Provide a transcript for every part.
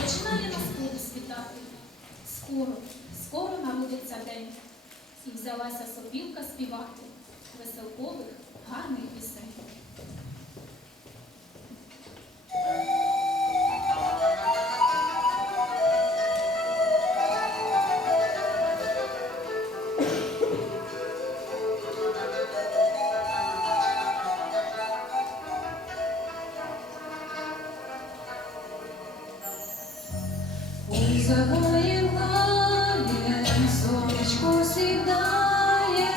Починає на скорі світати. Скоро, скоро народиться день. І взялася сопілка співати веселкових, гарних пісень. Загає лає, сонечко сідає,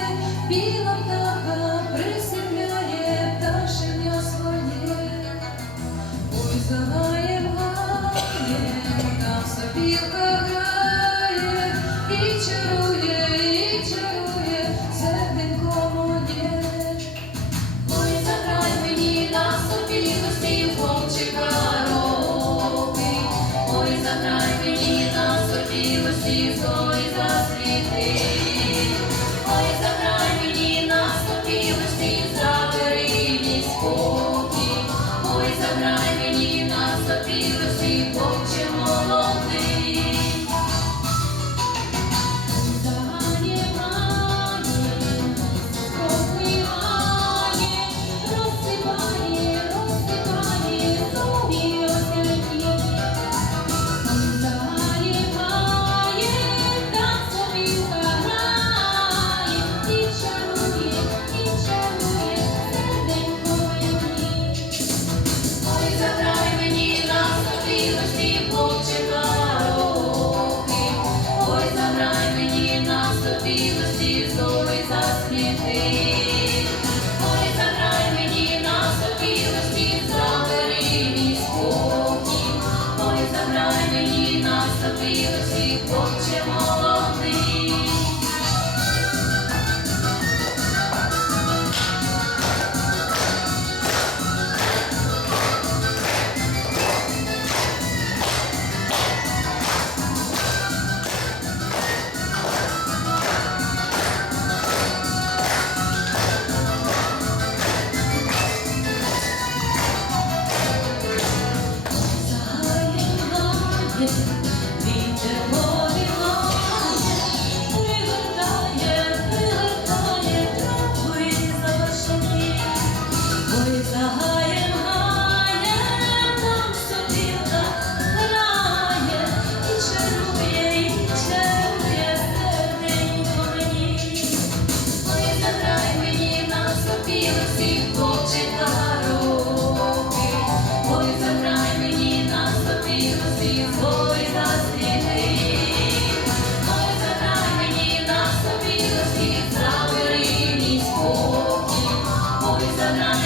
біла птаха присипляє пташеня своє, ой загає лає, там собі гає, і чарує, і чарує, серденько моє. Ой заграй мені на собі гостів. зой засвіти. see. Adonai.